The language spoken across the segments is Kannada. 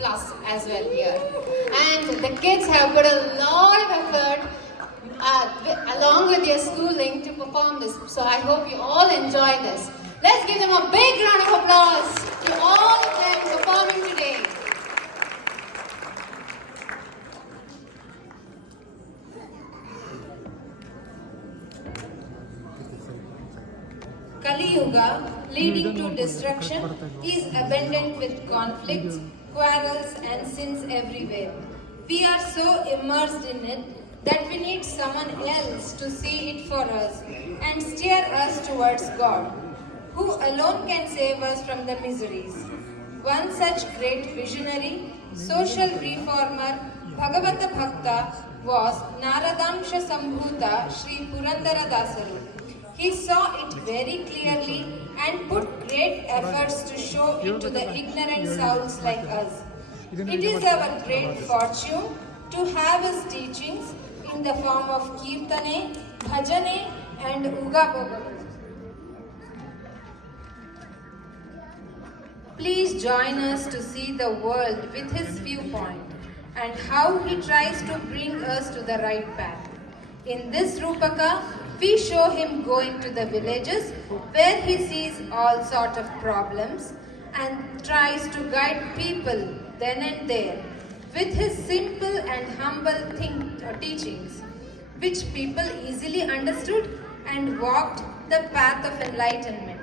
plus as well here. And the kids have put a lot of effort along with their schooling to perform this. So I hope you all enjoy this. Let's give them a big round of applause to all of them performing today. Kali Yuga, leading to destruction, is abundant with conflicts, quarrels and sins everywhere. We are so immersed in it that we need someone else to see it for us and steer us towards God, who alone can save us from the miseries. One such great visionary, social reformer, Bhagavata Bhakta was Naradamsha Sambhuta Sri Purandara Dasaru. He saw it very clearly and put great efforts to show it to the ignorant souls like us. It is our great fortune to have his teachings in the form of Kirtane, Bhajane and Uga Bhoga. Please join us to see the world with his viewpoint and how he tries to bring us to the right path. In this Rupaka, we show him going to the villages where he sees all sorts of problems and tries to guide people then and there with his simple and humble teachings, which people easily understood and walked the path of enlightenment.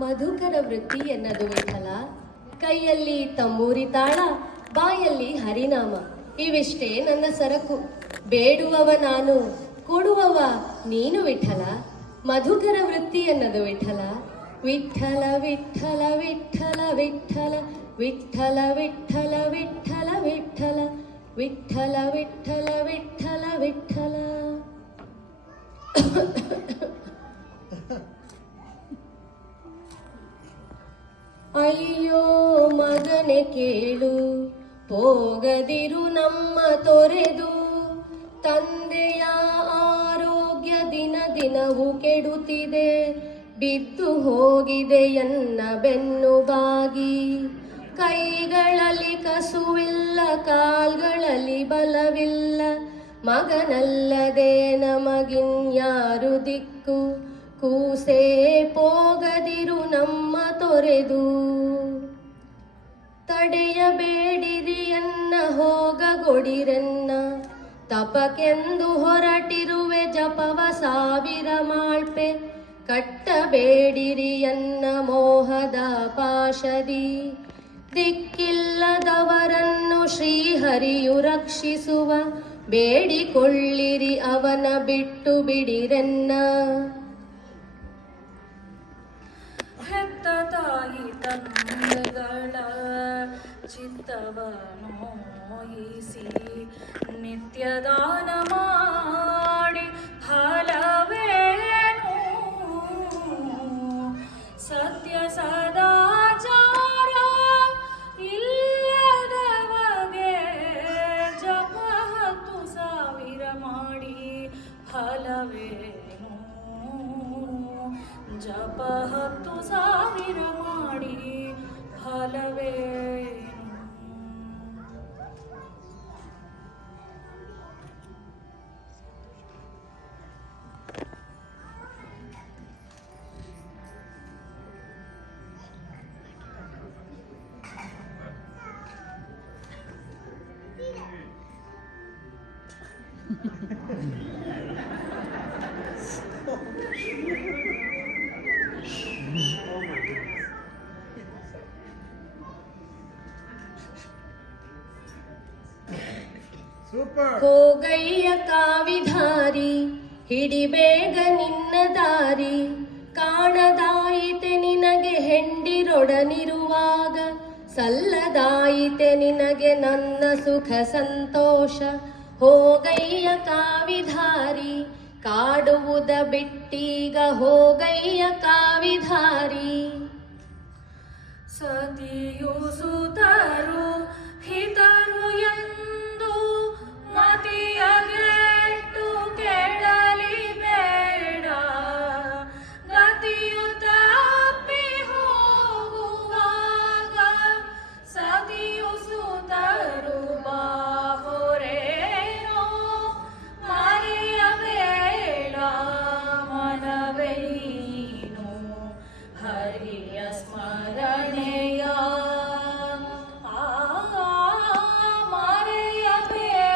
Madhukar ವೃತ್ತಿ ಎನ್ನದು ವಿಠಲ, ಕೈಯಲ್ಲಿ ತಂಬೂರಿ ತಾಳ, ಬಾಯಲ್ಲಿ ಹರಿನಾಮ. ಇವಿಷ್ಟೇ ನನ್ನ ಸರಕು. ಬೇಡುವವ ನಾನು, ಕೊಡುವವ ನೀನು ವಿಠಲ. ಮಧುಕರ ವೃತ್ತಿ ಎನ್ನದು ವಿಠಲ. ವಿಠಲ ವಿಠಲ ವಿಠಲ ವಿಠಲ ವಿಠಲ ವಿಠಲ ವಿಠಲ ವಿಠಲ ವಿಠಲ ವಿಠಲ ವಿಠಲ ವಿಠಲ. ಅಯ್ಯೋ ಮಗನೆ ಕೇಳು, ಹೋಗದಿರು ನಮ್ಮ ತೊರೆದು. ತಂದೆಯ ಆರೋಗ್ಯ ದಿನ ದಿನವೂ ಕೆಡುತ್ತಿದೆ, ಬಿದ್ದು ಹೋಗಿದೆ ಎನ್ನ ಬೆನ್ನು ಬಾಗಿ. ಕೈಗಳಲ್ಲಿ ಕಸುವಿಲ್ಲ, ಕಾಲ್ಗಳಲ್ಲಿ ಬಲವಿಲ್ಲ, ಮಗನಲ್ಲದೆ ನಮಗಿನ್ಯಾರು ದಿಕ್ಕು. ಕೂಸೇ ಪೋಗದಿರು ನಮ್ಮ ತೊರೆದು. ತಡೆಯಬೇಡಿರಿಯನ್ನ ಹೋಗಗೊಡಿರೆನ್ನ, ತಪಕೆಂದು ಹೊರಟಿರುವೆ ಜಪವ ಸಾವಿರ ಮಾಳ್ಪೆ. ಕಟ್ಟಬೇಡಿರಿಯನ್ನ ಮೋಹದ ಪಾಶದಿ, ದಿಕ್ಕಿಲ್ಲದವರನ್ನು ಶ್ರೀಹರಿಯು ರಕ್ಷಿಸುವ. ಬೇಡಿಕೊಳ್ಳಿರಿ ಅವನ ಬಿಟ್ಟು ಬಿಡಿರೆನ್ನ. ಹೆತ್ತ ತಾಯಿ ತಂದೆಗಳ ಚಿತ್ತವ ನೋಯಿಸಿ, ನಿತ್ಯದಾನ ಮಾಡಿ ಫಲವೇನು. ಸತ್ಯ ಸದಾಚಾರ ಇಲ್ಲದವಗೆ ಜಪ 10,000 ಮಾಡಿ ಫಲವೇನು. ಜಪ 10,000 ಮಾಡಿ ಫಲವೇನು. ಹೋಗಯ್ಯ ಕಾವಿಧಾರಿ ಹಿಡಿಬೇಗ ನಿನ್ನ ದಾರಿ, ಕಾಣದಾಯಿತೆ ನಿನಗೆ ಹೆಂಡಿರೊಡನಿರುವಾಗ, ಸಲ್ಲದಾಯಿತೆ ನಿನಗೆ ನನ್ನ ಸುಖ ಸಂತೋಷ. ಹೋಗಯ್ಯ ಕಾವಿಧಾರಿ ಕಾಡುವುದ ಬಿಟ್ಟೀಗ ಹೋಗಯ್ಯ ಕಾವಿಧಾರಿ. ಸತಿಯು ಸುತರು ಹಿತರು ಎಂದು ಮತಿಯಗೆಟ್ಟು ಕೆಡಲಿ ಬೇಡ, ಗತಿಯು ತಪ್ಪಿ ಹೋಗುವಾಗ ಸತಿಯು ಸುತರು ಬಾಹೊರೇನೋ ಮರೆಯಬೇಡ ಮನವೇ ನೀನು ಹರಿಯ ಸ್ಮರಣೆಯ ಮರೆಯಬೇಡ.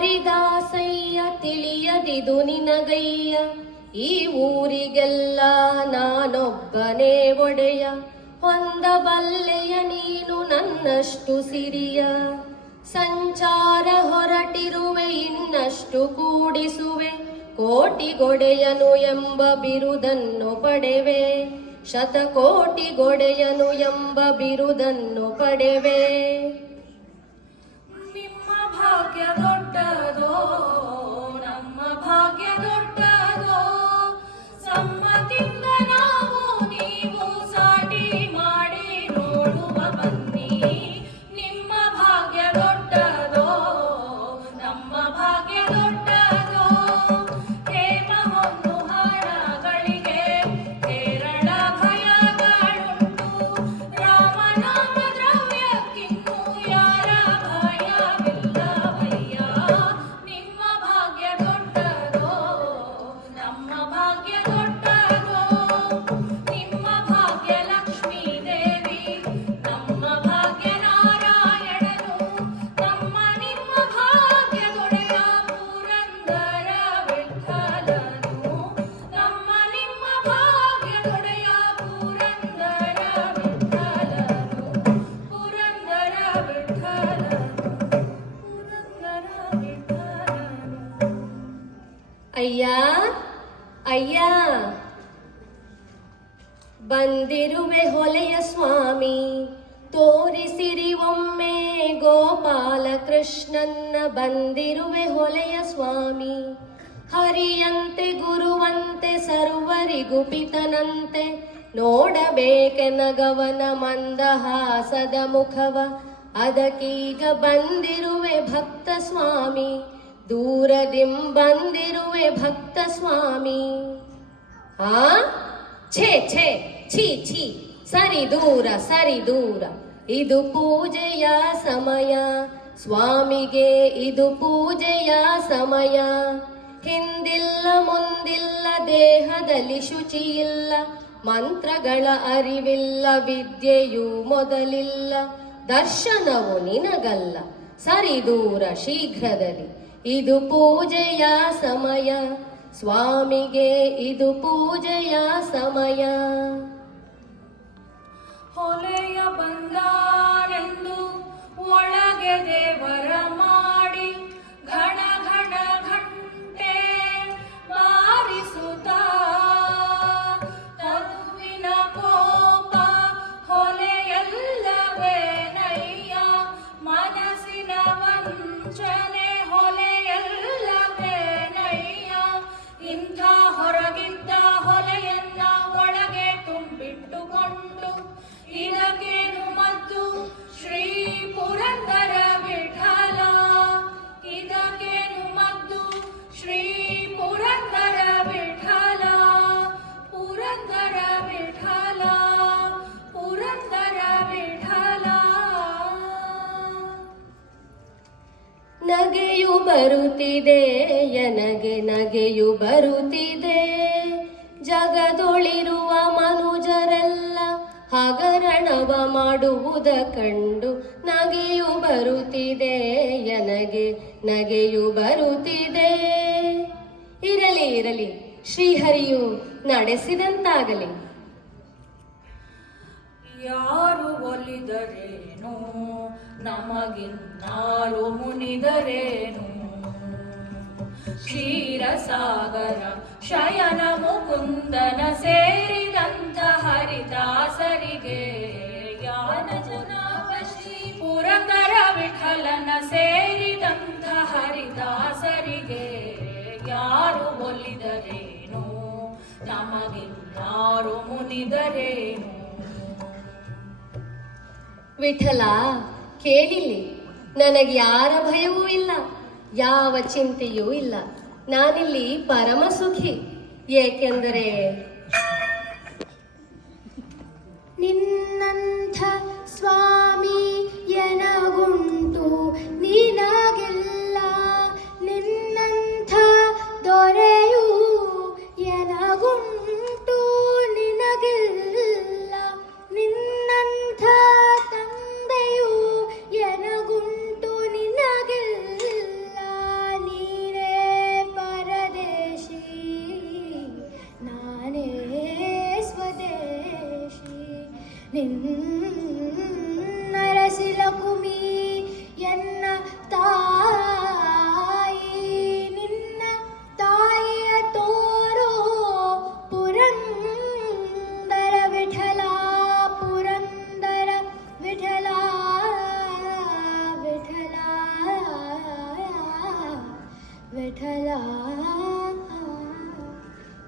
ಬಿಡುದಾರಿದಾಸಯ್ಯ ತಿಳಿಯದಿದು ನಿನಗಯ್ಯ, ಈ ಊರಿಗೆಲ್ಲ ನಾನೊಬ್ಬನೇ ಒಡೆಯ. ಹೊಂದಬಲ್ಲೆಯ ನೀನು ನನ್ನಷ್ಟು ಸಿರಿಯ, ಸಂಚಾರ ಹೊರಟಿರುವೆ ಇನ್ನಷ್ಟು ಕೂಡಿಸುವೆ. ಕೋಟಿಗೊಡೆಯನು ಎಂಬ ಬಿರುದನ್ನು ಪಡೆವೆ, ಶತಕೋಟಿಗೊಡೆಯನು ಎಂಬ ಬಿರುದನ್ನು ಪಡೆವೆ. ನಿಮ್ಮ ಭಾಗ್ಯ ದೊಡ್ಡದೋ ನಮ್ಮ ಭಾಗ್ಯ ದೊಡ್ಡದೋ, ಸಮ್ಮತಿಯಿಂದ ನಾವು ನೀವು ಸಾಟಿ ಮಾಡಿ ನೋಡುವ ಬನ್ನಿ. ನಿಮ್ಮ ಭಾಗ್ಯ ದೊಡ್ಡದೋ ನಮ್ಮ ಭಾಗ್ಯ ದೊಡ್ಡದೋ, ಹೇಮ ಹೊನ್ನು ಹಾಡಗಳಿಗೆ ಕೇರಳ ಭಯಗಳುಂಟು, ರಾಮನಾಮ ದ್ರವ್ಯಕ್ಕಿನ್ನು ಯಾರ ಭಯವಿಲ್ಲವಯ್ಯ. ನಿಮ್ಮ ಭಾಗ್ಯ ದೊಡ್ಡದೋ ನಮ್ಮ ಭಾಗ್ಯ ದೊಡ್ಡದೋ, ನಿಮ್ಮ ಭಾಗ್ಯ ಲಕ್ಷ್ಮೀ ದೇವಿ ನಮ್ಮ ಭಾಗ್ಯ ನಾರಾಯಣನು, ನಿಮ್ಮ ಭಾಗ್ಯದೊಡೆಯ ಪುರಂದರ ವಿಠಲನು, ನಿಮ್ಮ ಭಾಗ್ಯದೊಡೆಯ ಪುರಂದರ ವಿಠಲನು, ಪುರಂದರ ವಿಠಲನು, ಪುರಂದರ ವಿಠಲನು. ಅಯ್ಯ ಅಯ್ಯ ಬಂದಿರುವೆ ಹೊಲೆಯ ಸ್ವಾಮಿ, ತೋರಿಸಿರಿ ಒಮ್ಮೆ ಗೋಪಾಲ ಕೃಷ್ಣನ್ನ. ಬಂದಿರುವೆ ಹೊಲೆಯ ಸ್ವಾಮಿ, ಹರಿಯಂತೆ ಗುರುವಂತೆ ಸರ್ವರಿಗೂ ಪಿತನಂತೆ, ನೋಡಬೇಕೆ ನಗವನ ಮಂದಹಾಸದ ಮುಖವ. ಅದಕ್ಕೀಗ ಬಂದಿರುವೆ ಭಕ್ತ ಸ್ವಾಮಿ, ದೂರದಿಂ ಬಂದಿರುವೆ ಭಕ್ತ ಸ್ವಾಮಿ. ಆ ಛೇ ಛೇ ಛೀ ಛೀ, ಸರಿ ದೂರ ಸರಿ ದೂರ, ಇದು ಪೂಜೆಯ ಸಮಯ ಸ್ವಾಮಿಗೆ, ಇದು ಪೂಜೆಯ ಸಮಯ. ಹಿಂದಿಲ್ಲ ಮುಂದಿಲ್ಲ ದೇಹದಲ್ಲಿ ಶುಚಿಯಿಲ್ಲ, ಮಂತ್ರಗಳ ಅರಿವಿಲ್ಲ ವಿದ್ಯೆಯೂ ಮೊದಲಿಲ್ಲ. ದರ್ಶನವು ನಿನಗಲ್ಲ, ಸರಿ ದೂರ ಶೀಘ್ರದಲ್ಲಿ, ಇದು ಪೂಜೆಯ ಸಮಯ ಸ್ವಾಮಿಗೆ, ಇದು ಪೂಜೆಯ ಸಮಯ. ಹೊಲೆಯ ಬಂದಾರೆಂದು ಒಳಗೆ ದೇವರ ಮಾಡಿ, ಘಣ ಘಣ ಘಂಟೆ ಬಾರಿಸುತ್ತಾ ತದುವಿನ ಕೋಪ ಹೊಲೆಯಲ್ಲವೇ ನಯ್ಯ, ಮನಸ್ಸಿನ ವಂಚನೆ ಹೊಲೆಯಲ್ಲವೇ ನಯ್ಯ. ಇಂಥ ಹೊರಗಿದ್ದ ಹೊಲೆಯನ್ನ ಒಳಗೆ ತುಂಬಿಟ್ಟುಕೊಂಡು, ಇದಕ್ಕೇನು ಮದ್ದು ಶ್ರೀ ಪುರಂದರ ವಿಠಲ, ಇದಕ್ಕೇನು ಬರುತ್ತಿದೆ ಎನಗೆ ನಗೆಯು ಬರುತ್ತಿದೆ ಜಗದೊಳಿರುವ ಮನುಜರೆಲ್ಲ ಹಗರಣವ ಮಾಡುವುದ ಕಂಡು ನಗೆಯು ಬರುತ್ತಿದೆ ಎನಗೆ ನಗೆಯು ಬರುತ್ತಿದೆ. ಇರಲಿ ಇರಲಿ, ಶ್ರೀಹರಿಯು ನಡೆಸಿದಂತಾಗಲಿ. ಯಾರು ಒಲಿದರೇನು ನಮಗಿನ್ನಾರು ಮುನಿದರೇನು, ಕ್ಷೀರಸಾಗರ ಶಯನ ಮುಕುಂದನ ಸೇರಿದಂತ ಹರಿದಾಸರಿಗೆ, ಯಾನಜನಾವಶಿ ಪುರಂದರ ವಿಠಲನ ಸೇರಿದಂತ ಹರಿದಾಸರಿಗೆ, ಯಾರು ಒಲಿದರೇನು ನಮಗಿನ್ನಾರು ಮುನಿದರೇನು. ವಿಠಲ ಕೇಳಿಲ್ಲಿ, ನನಗೆ ಯಾರ ಭಯವೂ ಇಲ್ಲ, ಯಾವ ಚಿಂತೆಯೂ ಇಲ್ಲ. ನಾನಿಲ್ಲಿ ಪರಮ ಸುಖಿ. ಏಕೆಂದರೆ ನಿನ್ನಂಥ ಸ್ವಾಮಿ ಎನಗುಂಟು ನಿನಗಿಲ್ಲ, ನಿನ್ನಂಥ ದೊರೆಯು ಎನಗುಂಟು ನಿನಗಿಲ್ಲ, ನಿನ್ನಂಥ ತಂದೆಯು ಎನಗುಂಟು ನಿನಗಿಲ್ಲ. ನೀನೇ ಪರದೇಶಿ, ನಾನೇ ಸ್ವದೇಶಿ. ನಿನ್ನರಸಿಲಕುಮಿ ಎನ್ನ ತಾಯಿ, ನಿನ್ನ ತಾಯಿಯ ತೋರೋ ಪುರಂದರ ವಿಠಲ, ಪುರಂದರ ವಿಠಲ, ವಿಠಲ ವಿಠಲ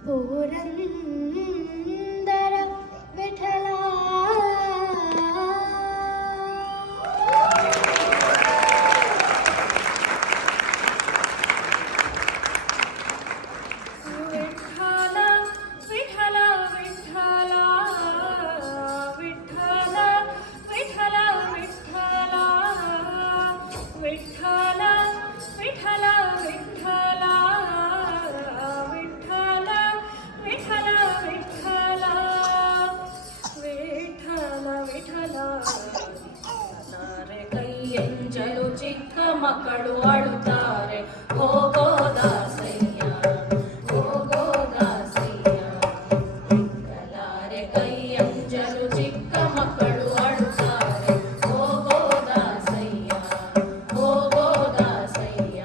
ಪುರಂದರ ವಿಠಲ. ವಿಠಲ ವಿಠಲ ವಿಠಲ ವಿಠಲ ವಿಠಲ ವಿಠಲ ವಿಠಲ ವಿಠಲ ವಿಠಲ ವಿಠಲ ವಿಠಲ ವಿಠಲ ವಿಠಲ ವಿಠಲ. ಕೈಯಂಜಲು ಚಿಕ್ಕ ಮಕ್ಕಳು ಅಳುತ್ತಾರೆ, ಹೋಗೋ ದಾಸಯ್ಯ, ಹೋಗೋ ದಾಸಯ್ಯ. ಕಲಾರೆ ಕೈಯಂಜಲು ಚಿಕ್ಕ ಮಕ್ಕಳು ಅಳುತ್ತಾರೆ, ಹೋಗೋ ದಾಸಯ್ಯ, ಹೋಗೋ ದಾಸಯ್ಯ.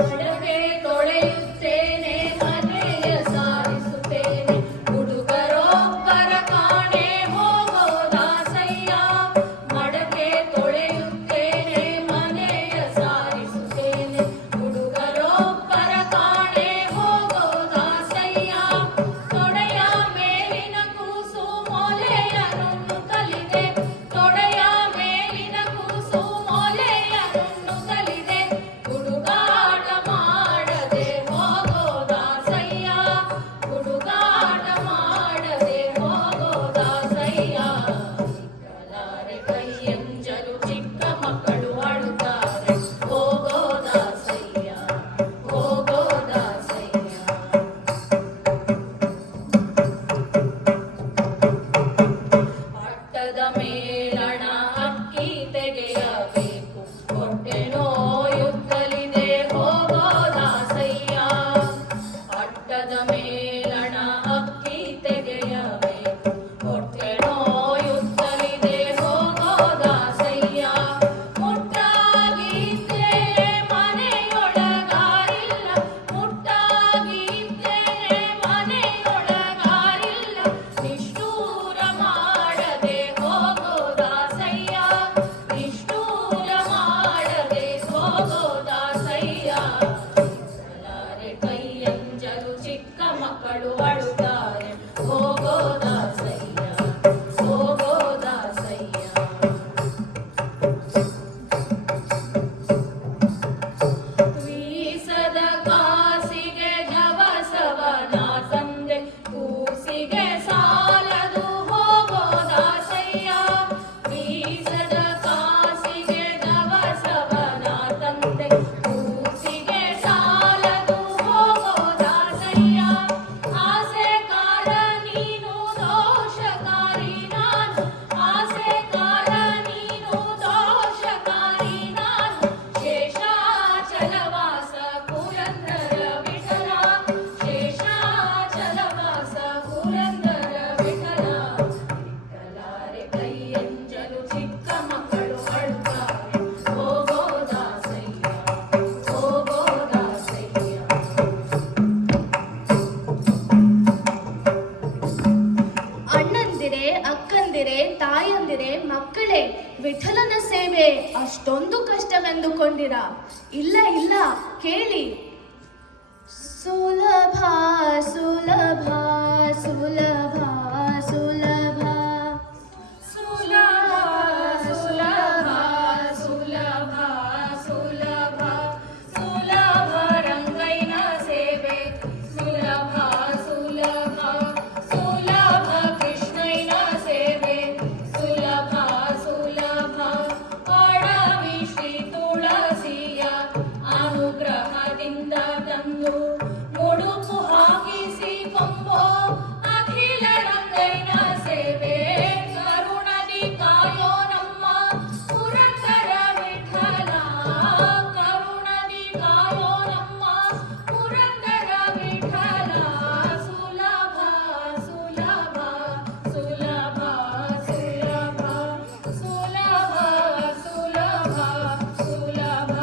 ಮಡಕೆ ತೊಳೆಯುತ್ತೇನೆ, ಮನೆಯ ಸಾರಿಸುತ್ತೇನೆ, ಹುಡುಗರೊಬ್ಬರ ಕಾಣೆ, ಹೋಗೋ ದಾಸಯ್ಯ. ಮಡಕೆ ತೊಳೆಯುತ್ತೇನೆ, ಮನೆಯ ಸಾರಿಸುತ್ತೇನೆ, ಹುಡುಗರೊಬ್ಬರ ಕಾಣೆ, ಹೋಗೋ ದಾಸಯ್ಯ. ತೊಡೆಯ ಮೇಲಿನ ಕೂಸು ಮೊಲೆಯ ನುಣ್ಣುತ್ತಲಿದೆ, ತೊಡೆಯ ಮೇಲಿನ ಕೂಸು ಮೊಲೆಯ ನುಣ್ಣುತ್ತಲಿದೆ, ಹುಡುಗಾಟ ಮಾಡದೆ ಹೋಗೋ ದಾಸಯ್ಯ, ಹುಡುಗಾಟ ಮಾಡದೆ ಹೋಗೋ ದಾಸಯ್ಯ. ಕಲಾರೆ ಕೈಯಂಜಲು ಚಿಕ್ಕ ಮಕ್ಕಳು ಅಳುತ್ತಾರೆ, ಹೋಗೋ ದಾಸಯ್ಯ, ಹೋಗೋ ದಾಸಯ್ಯ. ಅಟ್ಟದ ಮೇಲಣ ಅಕ್ಕಿ ತೆಗೆಯಬೇಕು, ಹೊಟ್ಟೆ ನೋಯುತ್ತಲಿದೆ, ಹೋಗೋ ದಾಸಯ್ಯ. ಅಟ್ಟದ ಮೇಲಣ ಅಕ್ಕಿ ತೆಗೆಯಬೇಕು, ಹೊಟ್ಟೆ ನೋಯುತ್ತಲಿದೆ, ಹೋಗೋ ದಾಸಯ್ಯ. ಮುಟ್ಟಾಗಿದ್ದೆ ಮನೆಯೊಳಗಾರಿಲ್ಲ, ಮುಟ್ಟಾಗಿದ್ದೆ ಮನೆಯೊಳಗಾರಿಲ್ಲ, ನಿಷ್ಠೂರ ಮಾಡದೆ ಹೋಗೋ ದಾಸಯ್ಯ, ನಿಷ್ಠೂರ ಮಾಡದೆ ಹೋಗೋ ದಾಸಯ್ಯ. ಕಲಾರೆ ಕೈಯಂಜಲು ಚಿಕ್ಕ ಮಕ್ಕಳು ಅಳುತ್ತಾರೆ, ಹೋಗೋ ದಾಸಯ್ಯ, ಹೋಗೋ ದಾಸಯ್ಯ. ವೀಸದ ಕಾಸಿಗೆ ಜವಸವನ ತಂದೆ, ಕೂಸಿಗೆ ಸಾಲದು ಹೋಗೋ ದಾಸಯ್ಯ. ವೀಸದ ಕಾಸಿಗೆ ಜವಸವನ ತಂದೆ, ಕೂಸಿಗೆ ಸಾಲದು ವಿಠಲನ ಸೇವೆ ಅಷ್ಟೊಂದು ಕಷ್ಟವೆಂದುಕೊಂಡಿರ? ಇಲ್ಲ ಇಲ್ಲ, ಕೇಳಿ. ಸುಲಭ ಸುಲಭ ಸುಲಭ ಸುಲಭ ಸುಲಭ ಸುಲಭ ಸುಲಭ ಸುಲಭ ಸುಲಭ ರಂಗಯ್ಯನ ಸೇವೆ ಸುಲಭ ಸುಲಭ ಸುಲಭ ಕೃಷ್ಣಯ್ಯನ ಸೇವೆ ಸುಲಭ ಸುಲಭ ಅಡವಿ ಶ್ರೀ ತುಳಸಿಯ ಅನುಗ್ರಹದಿಂದ ತಂದು ಮುಡುಪು ಹಾಕಿಸಿ ಕೊಂಬೋ ಅಖಿಲ ರಂಗಯ್ಯನ ಸೇವೆ ಕರುಣದಿ ಕಾಯೋ ನಮ್ಮ ಪುರಂದರ ವಿಠಲ ಕರುಣದಿ ಕಾಯೋ ನಮ್ಮ ಪುರಂದರ ವಿಠಲ ಸುಲಭ ಸುಲಭ ಸುಲಭ ಸುಲಭ ಸುಲಭ ಸುಲಭ ಸುಲಭ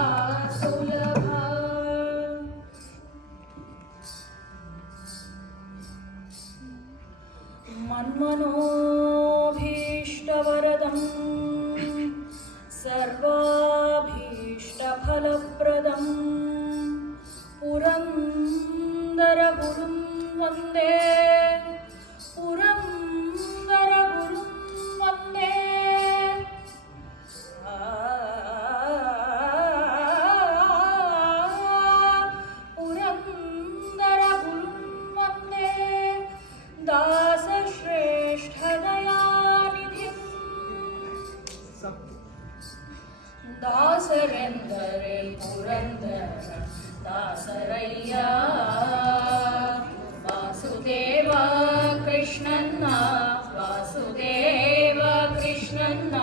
ಸುಲಭ मन्मनोभीष्टवरदं सर्वाभीष्टफलप्रदं पुरन्दरगुरुं वन्दे पुरन्दरगुरुं वन्दे पुरन्दरगुरुं वन्दे दासश्रेष्ठदयानिधिं दासरेंदरे पुरंदर दासरय्य वासुदेव कृष्णन्न वासुदेव कृष्णन्न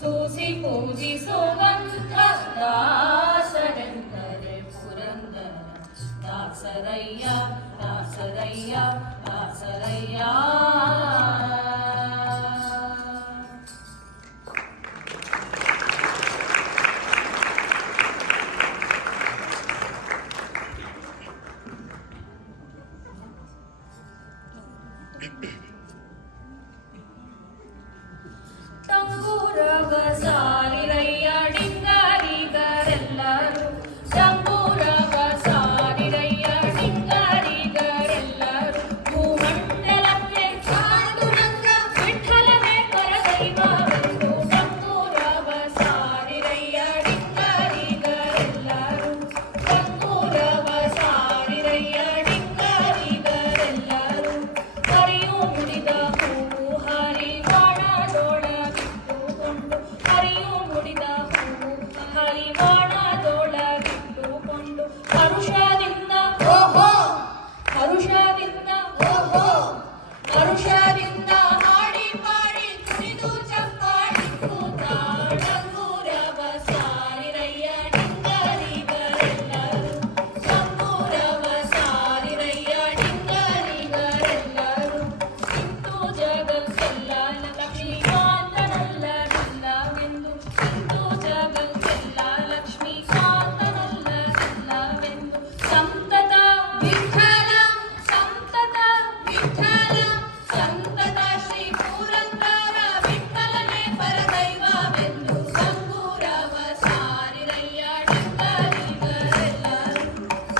सूसि पूजिसुವಂತ दासरेंदरे पुरंदर दासरय्य दासरय्य दासरय्य ತಂಬೂರವ ಸಾಲಿರಯ್ಯ ಡಿಂಗಾರಿಗರೆಲ್ಲರೂ ತಂಬೂರವ ಸಾಲಿರಯ್ಯ ಡಿಂಗಾರಿಗರೆಲ್ಲರೂ ಭೂಮಂಡಲಕ್ಕೆ ಪಾಂಡುರಂಗ ವಿಠಲನೇ ಪರದೈವವೆಂದು ತಂಬೂರವ ಸಾಲಿರಯ್ಯ ಡಿಂಗಾರಿಗರೆಲ್ಲರೂ ತಂಬೂರವ ಸಾಲಿರಯ್ಯ ಡಿಂಗಾರಿಗರೆಲ್ಲರೂ ಹರಿಯು ಮುಡಿದ ಹೂವು ಹರಿವಾಣದೊಳಗಿಟ್ಟುಕೊಂಡು ಹರಿಯು ಮುಡಿದ ಹೂವು ಹರಿವಾಣದೊಳಗಿಟ್ಟುಕೊಂಡು ಹರುಷದಿಂದ ಓಹೋ ಹರುಷದಿಂದ ಓಹೋ ಹರುಷದಿಂದ ಹಾಡಿ ಪಾಡಿ ಕುಣಿದು ಚಪ್ಪಾಡಿ ಕೂತಾಡಂಗೂರವ ಸಾಲಿರಯ್ಯ ಡಿಂಗರಿಗರೆಲ್ಲರೂ ತಂಬೂರವ ಸಾಲಿರಯ್ಯ ಡಿಂಗರಿಗರೆಲ್ಲರೂ ಇಂದು ಜಗಕ್ಕೆಲ್ಲ ಲಕ್ಷ್ಮೀಕಾಂತನಲ್ಲವೆಂದು ಇಂದು ಜಗಕ್ಕೆಲ್ಲ ಲಕ್ಷ್ಮೀಕಾಂತನಲ್ಲವೆಂದು ಸಂತತ ವಿಠಲ ಸಂತತ ವಿಠಲ ಸಂತತ ಶ್ರೀ ಪುರಂದರ ವಿಠಲನೇ ಪರದೈವವೆಂದು ತಂಬೂರವ ಸಾಲಿರಯ್ಯ ಡಿಂಗರಿಗರೆಲ್ಲರೂ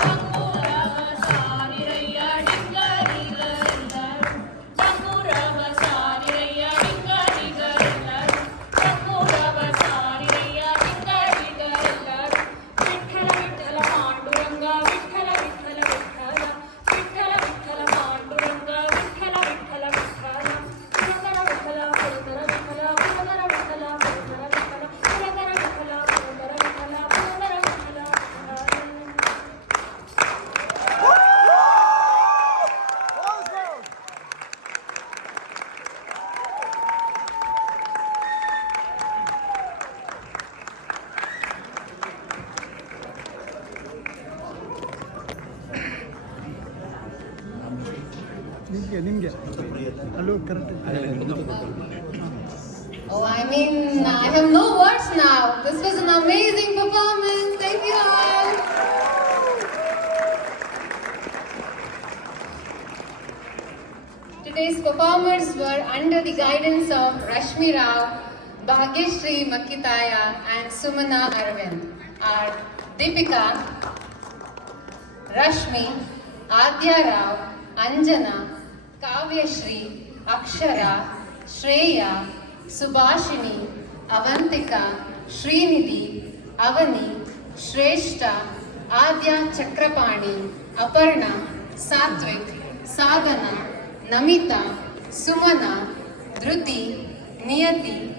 ತಂಬೂರವ ಸಾಲಿರಯ್ಯ ಡಿಂಗರಿಗರೆಲ್ಲರೂ ತಂಬೂರವ ಸಾಲಿರಯ್ಯ ಡಿಂಗರಿಗರೆಲ್ಲರೂ ತಂಬೂರವ ಸಾಲಿರಯ್ಯ ಡಿಂಗರಿಗರೆಲ್ಲರೂ ವಿಠಲ ವಿಠಲ ಪಾಂಡುರಂಗ ವಿಠಲ ವಿಠಲ ವಿಠಲ ವಿಠಲ ವಿಠಲ ಪಾಂಡುರಂಗ ವಿಠಲ ವಿಠಲ ವಿಠಲ ಪುರಂದರ ವಿಠಲ ಪುರಂದರ ವಿಠಲ ಪುರಂದರ ವಿಠಲ ಪುರಂದರ ವಿಠಲ ಪುರಂದರ ವಿಠಲ ಪುರಂದರ ವಿಠಲ ಪುರಂದರ ವಿಠಲ ನಿಮಗೆ ಅಲ್ಲೂ correct Oh, I mean, I have no words now. This was an amazing performance. Thank you all. Today's performers were under the guidance of Rashmi Rao, Bhagyashree Makitaya and Sumana Arvind are Deepika, Rashmi, Adya Rao, Anjana, Kavyashree, Akshara, Shreya, Subhashini, Avantika, Srinidhi, Avani, Shrestha, Adya Chakrapani, Aparna, Satvik, Sadhana, Namita, Sumana, Dhruti, Niyati,